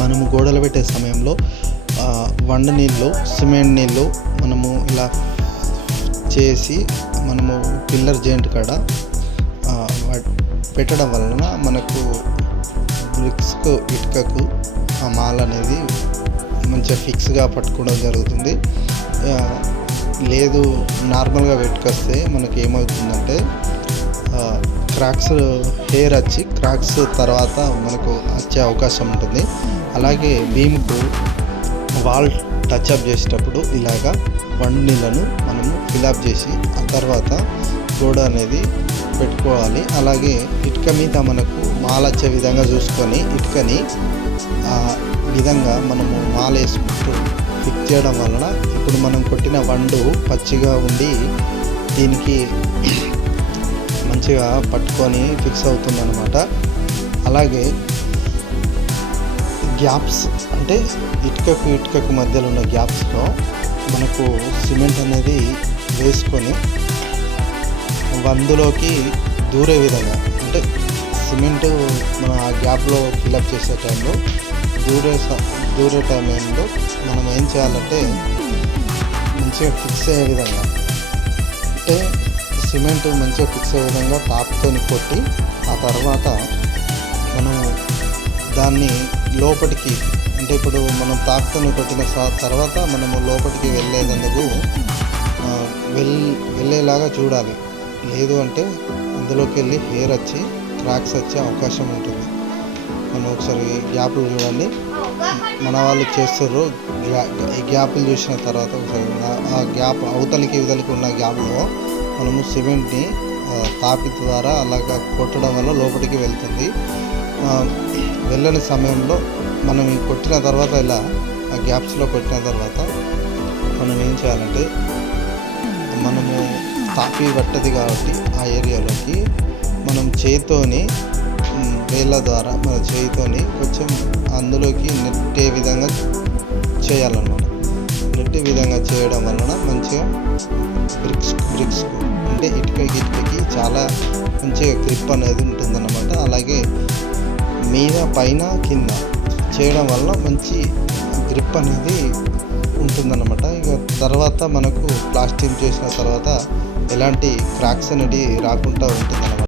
మనము గోడలు పెట్టే సమయంలో వండ నీళ్ళు సిమెంట్ నీళ్ళు మనము ఇలా చేసి మనము పిల్లర్ జాయింట్ కాడ పెట్టడం వలన మనకు బ్రిక్స్కు ఇటుకకు ఆ మాల్ అనేది మంచిగా ఫిక్స్గా పట్టుకోవడం జరుగుతుంది. లేదు నార్మల్గా పెట్టుకొస్తే మనకి ఏమవుతుందంటే క్రాక్స్ హెయిర్ వచ్చి క్రాక్స్ తర్వాత మనకు వచ్చే అవకాశం ఉంటుంది. అలాగే బీమ్కు వాల్ టచ్అప్ చేసేటప్పుడు ఇలాగా వండు నీళ్ళను మనము ఫిలప్ చేసి ఆ తర్వాత గోడ అనేది పెట్టుకోవాలి. అలాగే ఇటుక మీద మనకు మాల వచ్చే విధంగా చూసుకొని ఇటుకని ఆ విధంగా మనము మాల వేసుకుంటూ ఫిక్స్ చేయడం వలన ఇప్పుడు మనం కొట్టిన వండు పచ్చిగా ఉండి దీనికి మంచిగా పట్టుకొని ఫిక్స్ అవుతుంది అనమాట అలాగే గ్యాప్స్ అంటే ఇటుకకు ఇటుకకు మధ్యలో ఉన్న గ్యాప్స్లో మనకు సిమెంట్ అనేది వేసుకొని వందులోకి దూరే విధంగా అంటే సిమెంట్ మనం ఆ గ్యాప్లో ఫిల్అప్ చేసే టైంలో దూరే దూరే టైంలో మనం ఏం చేయాలంటే మంచిగా ఫిక్స్ అయ్యే విధంగా అంటే సిమెంట్ మంచిగా ఫిక్స్ అయ్యే విధంగా టాప్తో కొట్టి ఆ తర్వాత మనం దాన్ని లోపలికి అంటే ఇప్పుడు మనం తాకుతోని కొట్టిన తర్వాత మనము లోపలికి వెళ్ళేందుకు వెల్ వెళ్ళేలాగా చూడాలి. లేదు అంటే అందులోకి వెళ్ళి హెయిర్ వచ్చి క్రాక్స్ వచ్చే అవకాశం ఉంటుంది. మనం ఒకసారి గ్యాప్లు చూడండి. మన వాళ్ళు చేస్తారు గ్యా- ఈ గ్యాప్లు చూసిన తర్వాత ఒకసారి ఆ- ఆ గ్యాప్ అవతలికి ఇవతలికి ఉన్న గ్యాప్లో మనము సిమెంట్ని తాపి ద్వారా అలాగా కొట్టడం వల్ల లోపలికి వెళ్తుంది. వెళ్ళని సమయంలో మనం ఈ కొట్టిన తర్వాత ఇలా ఆ గ్యాప్స్లో కొట్టిన తర్వాత మనం ఏం చేయాలంటే మనము తాపి పట్టది కాబట్టి ఆ ఏరియాలోకి మనం చేతితోని వేళ్ళ ద్వారా మన చేయితోని కొంచెం అందులోకి నెట్టే విధంగా చేయాలన్నమాట. నెట్టే విధంగా చేయడం వలన మంచిగా బ్రిక్స్ బ్రిక్స్ అంటే ఇటుక ఇటుకకి చాలా మంచిగా గ్రిప్ అనేది ఉంటుందన్నమాట. అలాగే మీద పైన కింద చేయడం వల్ల మంచి గ్రిప్ అనేది ఉంటుందన్నమాట. ఇక తర్వాత మనకు ప్లాస్టింగ్ చేసిన తర్వాత ఎలాంటి క్రాక్స్ అనేది రాకుండా ఉంటుందన్నమాట.